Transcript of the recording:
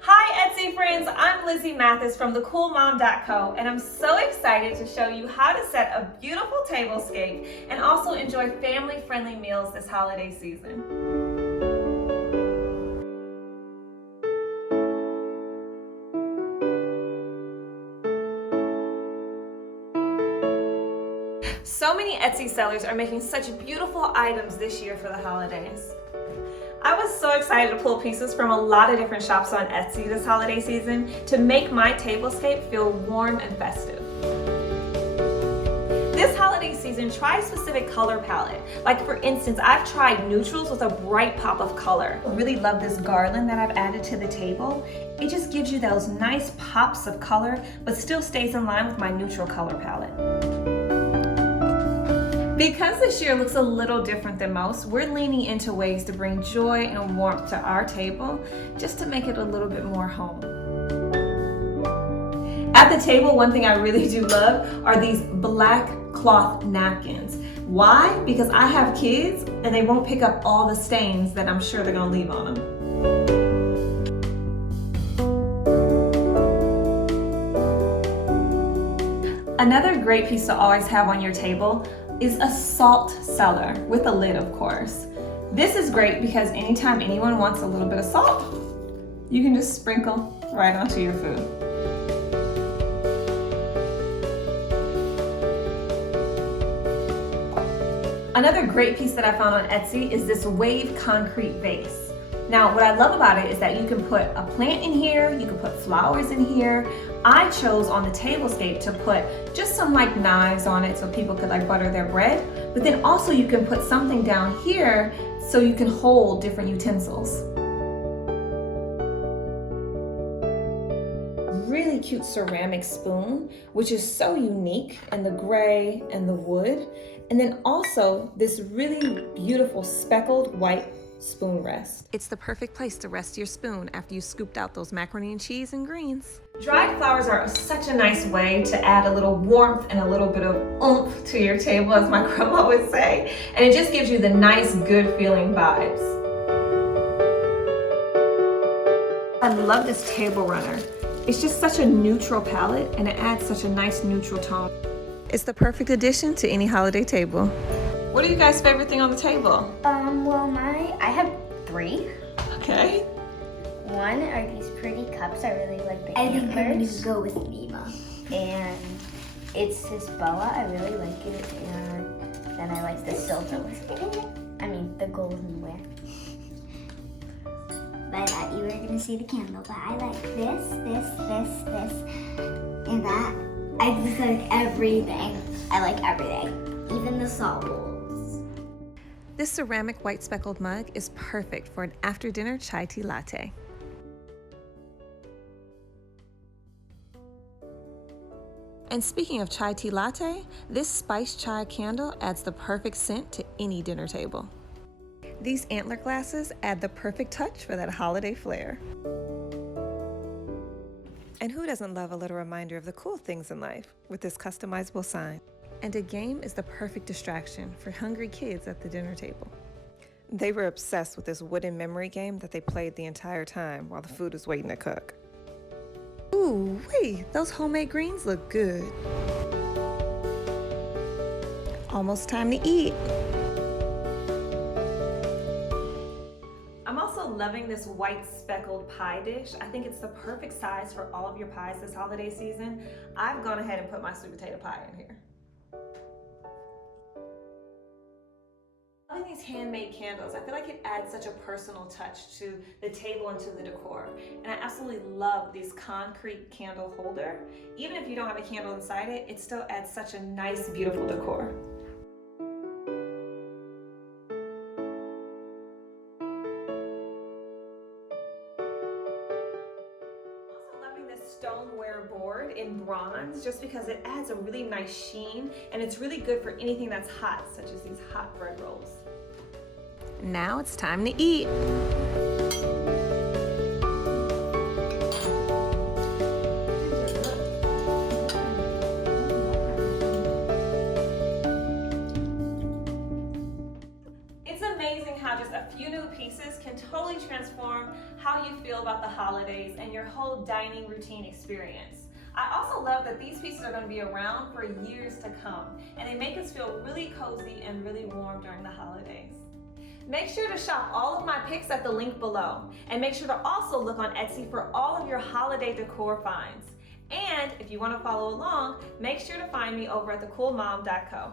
Hi Etsy friends, I'm Lizzy Mathis from thecoolmom.co and I'm so excited to show you how to set a beautiful tablescape and also enjoy family-friendly meals this holiday season. So many Etsy sellers are making such beautiful items this year for the holidays. I was so excited to pull pieces from a lot of different shops on Etsy this holiday season to make my tablescape feel warm and festive. This holiday season, try a specific color palette. Like for instance, I've tried neutrals with a bright pop of color. I really love this garland that I've added to the table. It just gives you those nice pops of color, but still stays in line with my neutral color palette. Because this year looks a little different than most, we're leaning into ways to bring joy and warmth to our table, just to make it a little bit more home. At the table, one thing I really do love are these black cloth napkins. Why? Because I have kids and they won't pick up all the stains that I'm sure they're gonna leave on them. Another great piece to always have on your table is a salt cellar with a lid, of course. This is great because anytime anyone wants a little bit of salt, you can just sprinkle right onto your food. Another great piece that I found on Etsy is this wave concrete vase. Now, what I love about it is that you can put a plant in here, you can put flowers in here. I chose on the tablescape to put just some like knives on it so people could like butter their bread, but then also you can put something down here so you can hold different utensils. Really cute ceramic spoon, which is so unique in the gray and the wood. And then also this really beautiful speckled white spoon rest. It's the perfect place to rest your spoon after you scooped out those macaroni and cheese and greens. Dried flowers are such a nice way to add a little warmth and a little bit of oomph to your table, as my grandma would say, and it just gives you the nice, good feeling vibes. I love this table runner. It's just such a neutral palette and it adds such a nice neutral tone. It's the perfect addition to any holiday table. What are you guys' favorite thing on the table? I have 3. Okay. One are these pretty cups. I really like the I think I'm gonna antlers. go with Nima. And it's this boa. I really like it. And then I like the silverware. The goldenware. But I thought you were gonna say the candle, but I like this, and that. I just like everything. I like everything, even the salt bowls. This ceramic white speckled mug is perfect for an after-dinner chai tea latte. And speaking of chai tea latte, this spiced chai candle adds the perfect scent to any dinner table. These antler glasses add the perfect touch for that holiday flair. And who doesn't love a little reminder of the cool things in life with this customizable sign? And a game is the perfect distraction for hungry kids at the dinner table. They were obsessed with this wooden memory game that they played the entire time while the food was waiting to cook. Ooh, wait, those homemade greens look good. Almost time to eat. I'm also loving this white speckled pie dish. I think it's the perfect size for all of your pies this holiday season. I've gone ahead and put my sweet potato pie in here. Loving these handmade candles. I feel like it adds such a personal touch to the table and to the decor. And I absolutely love this concrete candle holder. Even if you don't have a candle inside it, it still adds such a nice, beautiful decor. Stoneware board in bronze just because it adds a really nice sheen and it's really good for anything that's hot, such as these hot bread rolls. Now it's time to eat. It's amazing how just a few new pieces can totally transform how you feel about the holidays and your whole dining routine experience. I also love that these pieces are going to be around for years to come, and they make us feel really cozy and really warm during the holidays. Make sure to shop all of my picks at the link below, and make sure to also look on Etsy for all of your holiday decor finds. And if you want to follow along, make sure to find me over at thecoolmom.co.